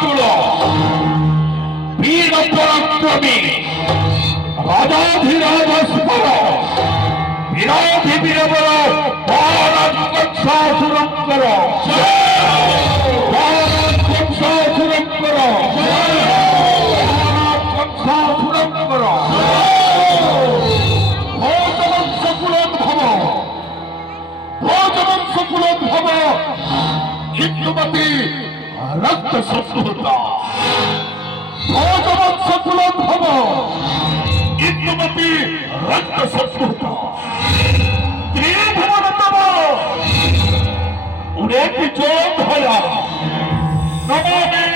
তুলো বীর পরাক্রমী রাজাধিরাজ করো বিরোধী বীরবল মহারাজবংশাসুরম করো মহারাজবংশাসুরম করো মহারাজবংশাসুরম করো ভোজবংশকুলোদ্ভব ইন্দুমতি রক্ত সংস্কৃতা ভোজবংশকুলোদ্ভব ইন্দুমতি রক্ত সংস্কৃতা ত্রিভুবনতম উড়ে বিজয় ভয়া নমামি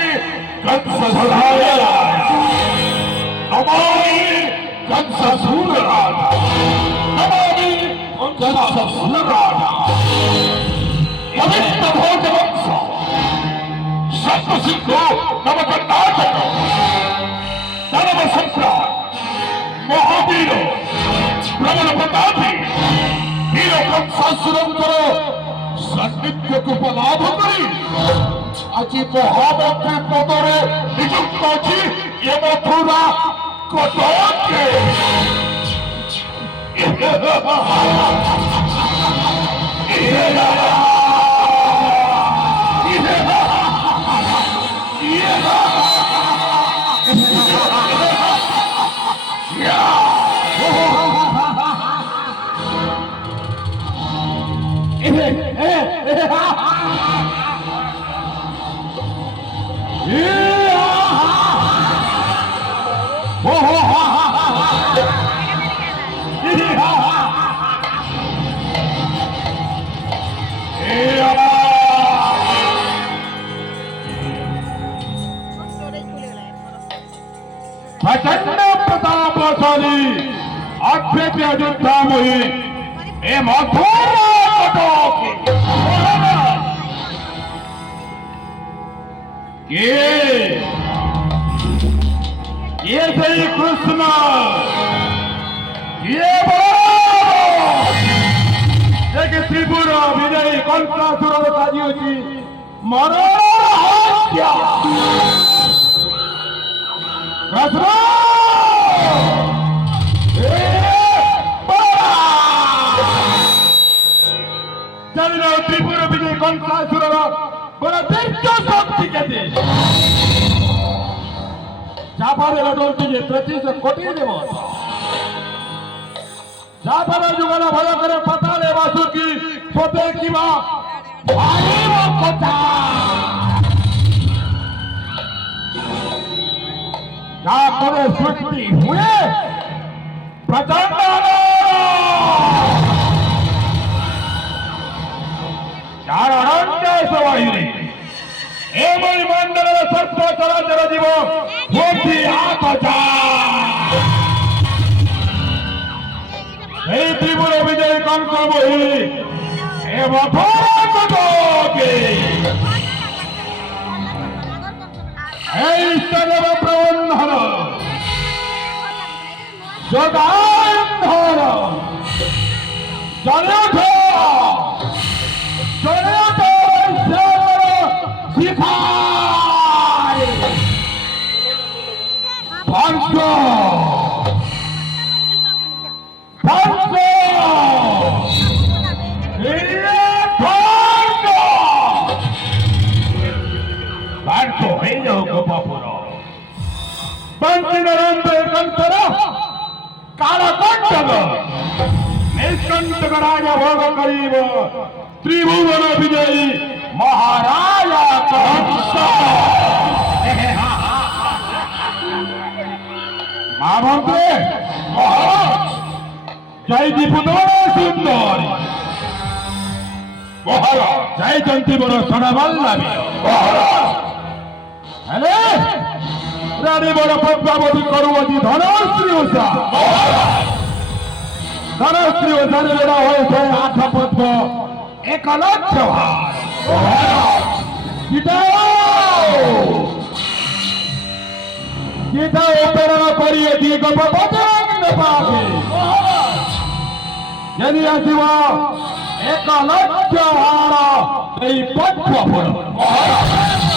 কংসধরায় নমামি কংসসূররাজ নমামি কংসসূররাজ পবিত্র ভোজবংশ সপ্তসিংহ নবকর্ণাটক দানব সম্রাট মহাবীর প্রবল প্রতাপী বীর কংসাসুরঙ্কর সান্নিধ্যকে উপলাভ করি আজ মহামন্ত্রী পদরে নিযুক্ত আছি এ মথুরা কটকে प्रचंड प्रतापशाली अक्षय अयोध्यामयी हे मथुरा ये श्री कृष्ण ये एक त्रिपुर विजयी कंसासुर साजियोची मरण हत्या त्रिपुर विजय कंसासुर बड़ा दीर्घ शक्ति के जापाने लटोलती जे 25 कोटी देव जापाने जुगाला भला करे पताले वासुकी पोते किवा भारी वो कोता जापाने सृष्टि हुए प्रचंड सवाई एवं मंडल सर्प चराचर जीव भूति आत्मजा त्रिपुर विजय कंस बही एवं प्रबंधन जोगांधन राजा भोग करीब त्रिभुवन विजयी महाराजा कंस महामंत्री महाराज जय दीपुदर सुंदर महाराज जय जंती बड़ सोनावल्लभी महाराज हेले रानी बड़ पद्मावती करुवती धनश्री उषा धनश्री उषा जोड़ा हो 8 पद्म 1 लक्ष भार गीता प्रेरणा करिए दिए यदि आसव 1 लक्ष हार पद्म